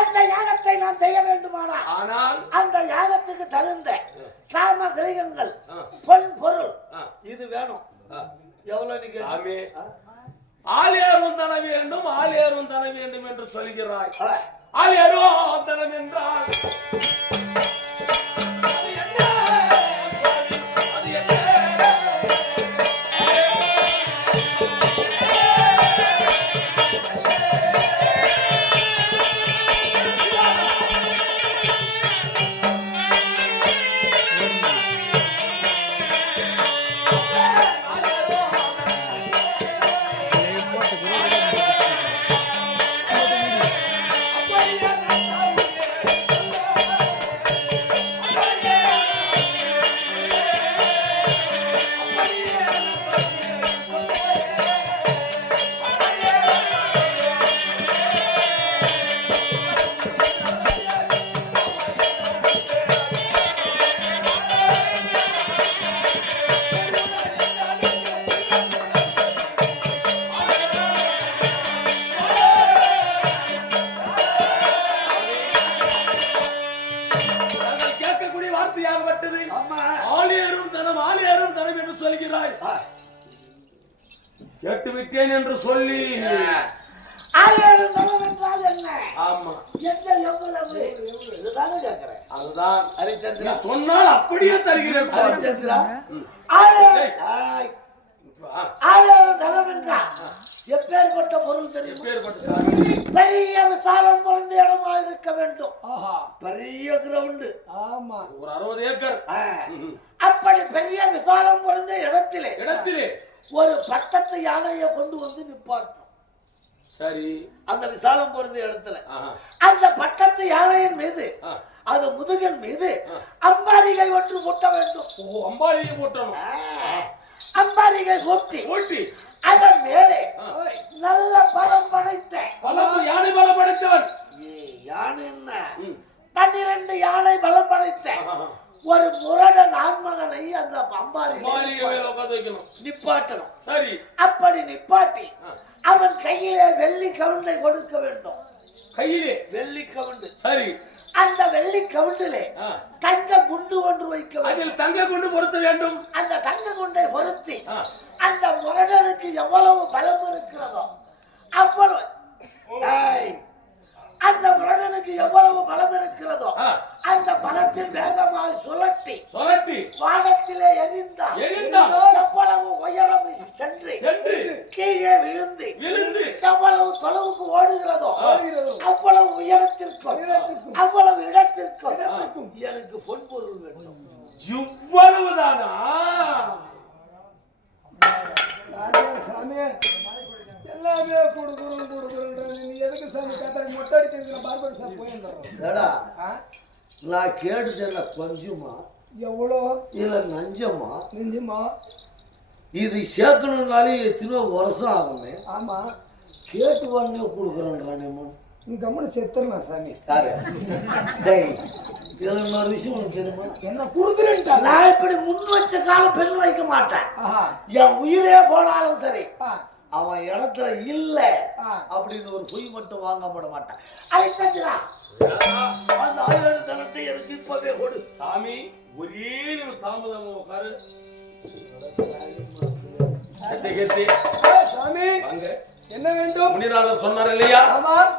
அந்த யாகத்தை நாம் செய்ய வேண்டுமானா ஆனால் அந்த யாகத்துக்கு தகுந்த சாமகிரகங்கள் பொன் பொருள் இது வேணும். எவ்வளவு நீங்க சாமி ஆலியாரும் தன வேண்டும் ஆலியாரும் தன வேண்டும் என்று சொல்கிறாய். ஆலியாரும் தனம் என்றால் சொல்கிறாய். கேட்டு விட்டேன் என்று சொல்லி அதுதான் ஹரிச்சந்திரா சொன்னால் அப்படியே தருகிறேன். ஹரிச்சந்திரா எப்பேற்பட்ட பொருள் தெரியும்? பெரிய விசாலம் பிறந்த இடமா இருக்க வேண்டும். பெரிய கிரவுண்டு ஒரு 60 ஏக்கர். அப்படி பெரிய விசாலம் பிறந்த இடத்திலே ஒரு பட்டத்து யானையை கொண்டு வந்து நிப்பாட்டும். சரி, அந்த விசாலம் பிறந்த இடத்துல அந்த பட்டத்து யானையின் மீது அது முதுகன் மீது அம்பாரிகை ஒன்று முட்ட வேண்டும். அம்பாரிகை போட்டணும். அம்பாரிகை ஓட்டி அதன் மேலே நல்ல பலம் படைத்த யானை பலம் படைத்தவன். யானை என்ன 12 யானை பலம் படைத்த ஒரு முரடன் ஆண்மகனை அந்த நிப்பாட்டணும். சரி, அப்படி நிப்பாட்டி அவன் கையிலே வெள்ளி கவுண்டை கொடுக்க வேண்டும். கையிலே வெள்ளி கவுண்டு. சரி, அந்த வெள்ளி கவுண்டிலே தங்க குண்டு ஒன்று வைக்க வேண்டும். அதில் தங்க குண்டு பொருத்த வேண்டும். அந்த தங்க குண்டை பொருத்தி அந்த முரடனுக்கு எவ்வளவு பலம் இருக்கிறதோ அவ்வளவு அந்த முரடனுக்கு எவ்வளவு பலம் இருக்கிறதோ அந்த பலத்தின் வேகமாக சுழட்டி வானத்திலே எரிந்தால் எவ்வளவு உயரம் சென்று கீழே விழுந்து எவ்வளவு தொலைவுக்கு ஓடுகிறதோ அவ்வளவு உயரத்திற்கும் அவ்வளவு இடத்திற்கும் எனக்கு பொன்பொருள் வேண்டும். இவ்வளவுதானா? எல்லாமே கொடுக்குறோம். நீ எதுக்கு சாமி கத்தரை மொட்டை அடிக்கிறதுல பார்பர் சார் போயிருந்தோம். நான் கேட்டுச்சேன்ன கொஞ்சமா எவ்வளோ இல்ல நஞ்சமா இது சேர்க்கணும்னாலே எத்தனையோ வருஷம் ஆகுமே. ஆமா, கேட்டு உடனே கொடுக்குறோன்றானே. நீ கம்மனு செத்துடலாம் சாமி. இன்னொரு விஷயம் உனக்கு தெரியுமா? என்ன கொடுக்குறேன் நான் இப்படி முன் வச்ச காலம் பெண் வைக்க மாட்டேன். என் உயிரே போனாலும் சரி அவன் இடத்துல இல்ல அப்படின்னு ஒரு பொய் மட்டும் வாங்கப்பட மாட்டான். அந்த 1000 தனத்தை எனக்கு இப்பவே கொடு சாமி. ஒரே ஒரு தாமதம் உட்காரு சாமி. என்ன வேண்டும்? முனிநாதர் சொன்னார் இல்லையா?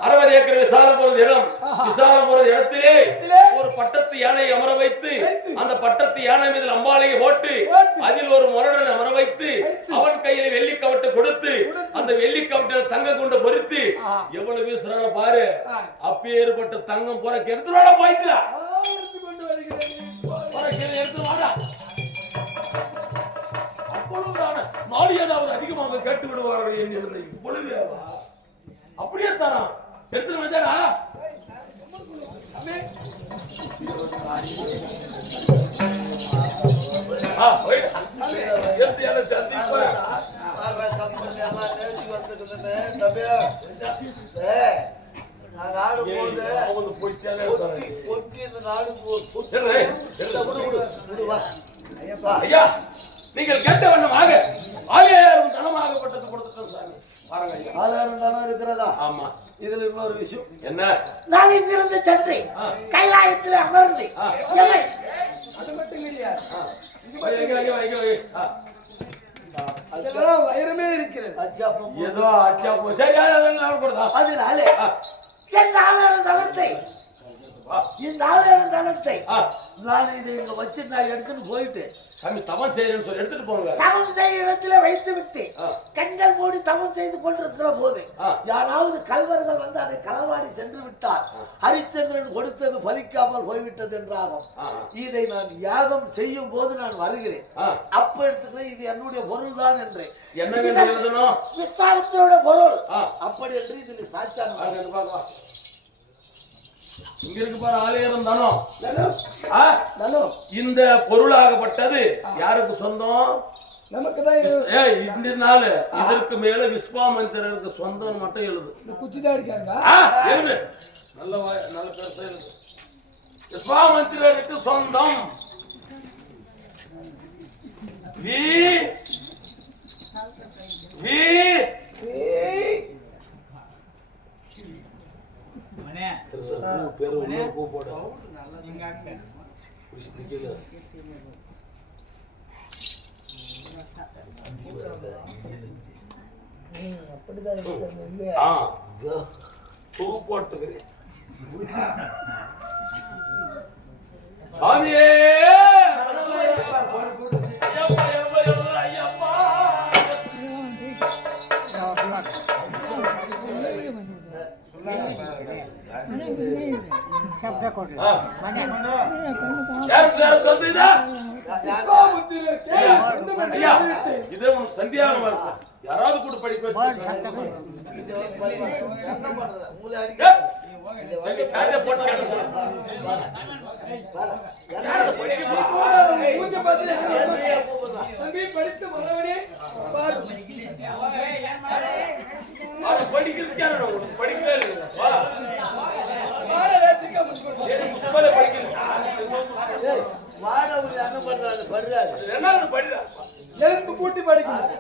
60 ஏக்கர் விசாலம் போறது இடம். விசாலம் போறது இடத்திலே ஒரு பட்டத்து யானை அமர வைத்து அந்த பட்டத்து யானை மீது அம்பாளையை போட்டு அதில் ஒரு முரடனை அமர வைத்து அவன் கையில வெள்ளி கவட்டை கொடுத்து அந்த வெள்ளி கவட்டையில தங்க கொண்டு பொறித்து எவ்வளவு வீசுறாங்க பாரு. அப்பேற்பட்ட தங்கம் போற எடுத்துட போயிட்டு நாடியதாவது அதிகமாக கேட்டு விடுவார்கள் என்று இவ்வளவு அப்படியே தரான் எடுத்துட்டு வந்தாடா. ஐயா நீங்கள் கேட்ட வண்ணமாக ஆலயம் தனமாகப்பட்டது கொடுத்துட்டோம் சாமி. ஆலயம் தானம் இருக்கிறதா? ஆமா. இதுல இன்னொரு விஷயம் என்ன? நான் இங்கிருந்து சென்று கைலாயத்தில் அமர்ந்து அது மட்டும் இல்லையா? வைரமே இருக்கிறது. ஏதோ அச்சாப்போ சரி அதனாலே இந்த ஆலயம் தனத்தை நான் இதை இங்க வச்சு நான் எடுத்துன்னு போயிட்டு சாமி தவம் செய்யறேன்னு சொல்லி எடுத்துட்டு போங்க. தவம் செய்ய இடத்துல வைத்து விட்டு கண்கள் மூடி தவம் செய்து கொண்டிருக்கிற போது யாராவது கல்வர்கள் வந்து அதை களவாடி சென்று விட்டார். ஹரிச்சந்திரன் கொடுத்தது பலிக்காமல் போய்விட்டது என்றாலும் இதை நான் யாகம் செய்யும் போது நான் வருகிறேன். அப்ப எடுத்துக்க இது என்னுடைய பொருள் தான் என்று என்ன விஸ்வாமித்திரோட பொருள் அப்படி என்று இதுல சாட்சியாக இங்க இருக்கு பாரு ஆலயம் தானோ. இந்த பொருளாகப்பட்டது யாருக்கு சொந்தம்? நமக்குதான். இந்த நாள் இதற்கு மேல விஸ்வாமித்திரருக்கு சொந்தம் மட்டும் எழுது. இந்த குச்சிதான் இருக்காங்க. எழுது நல்ல பேர் எழுது. விஸ்வாமித்திரருக்கு சொந்தம் பேரு போட போட்டு சாமியே இதே உனக்கு சந்தியாக யாராவது கூட படிக்க படித்து படிக்கிறதுக்கு படிக்கவே எழுத்து பூட்டி படிக்கணும்.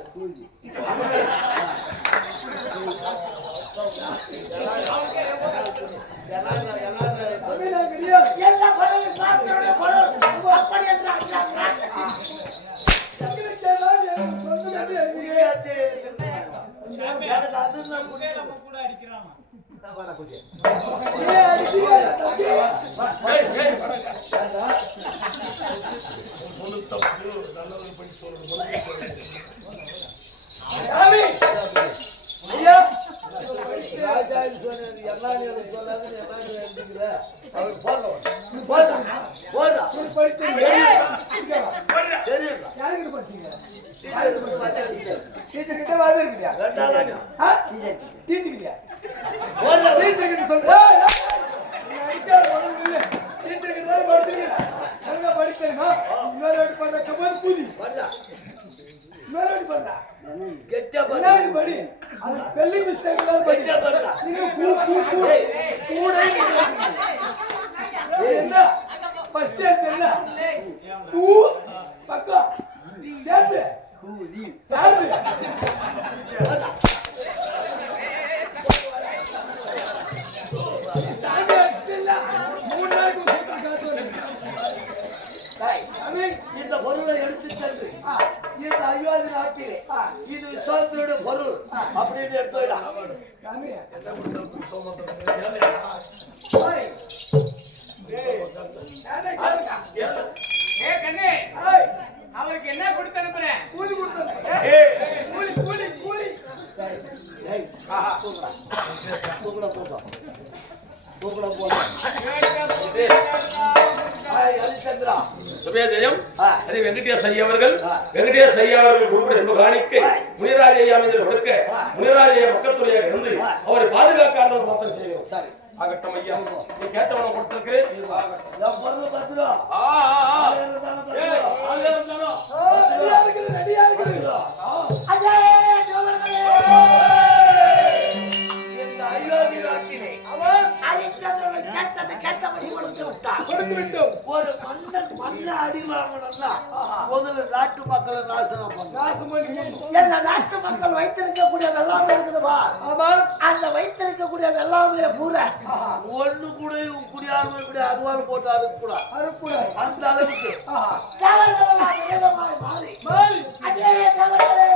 இந்த பொருளை எடுத்து சென்று இந்த அயோத்தி நாட்டிலே இது விஸ்வாசத்தினுடைய பொருள் அப்படின்னு எடுத்துடலாம். சாமி அவருக்கு என்ன கொடுத்து அனுப்புறேன்? கூலி கொடுத்தது கூலி கூலி கூலி ஹரிச்சந்திரா சுபேஜயம் அது வெங்கடேஷ் ஐயா அவர்கள் வெங்கடேஷ் ஐயா அவர்கள் குறிப்பிட்ட என்பது காணிக்கு முனிராஜ ஐயா மீது கொடுக்க முனிராஜ ஐயா பக்கத்துறையாக இருந்து அவரை பாதுகாக்க ஆண்டவர் மாத்திரம் செய்கிறோம். சரி ஆகட்டும் ஐயா, நீ கேட்டவனை கொடுத்திருக்கிறேன். ரெடியா இருக்குது இந்த அயோத்தி நாட்டிலே ஹரிச்சந்திரனை கேட்டது கேட்டபடி கொடுத்து விட்டார். கொடுத்து விட்டோம். ஒரு மண்ண அடி வாங்கணும்னா முதல்ல நாட்டு மக்களை நாசனம் பண்ணணும். நாசம் பண்ணி இந்த நாட்டு மக்கள் வைத்திருக்கக்கூடிய வெள்ளாமை இருக்குதுப்பா. ஆமா அந்த வைத்திருக்கக்கூடிய வெள்ளாமையை பூரா ஒண்ணு கூட குடியாருமே கூட அருவாள் போட்டு அறுக்கூடாது. அறுக்கூடாது. அந்த அளவுக்கு ஆஹா தேவர்களெல்லாம் மிருகமாய் மாறி மாறி அதே தேவர்களே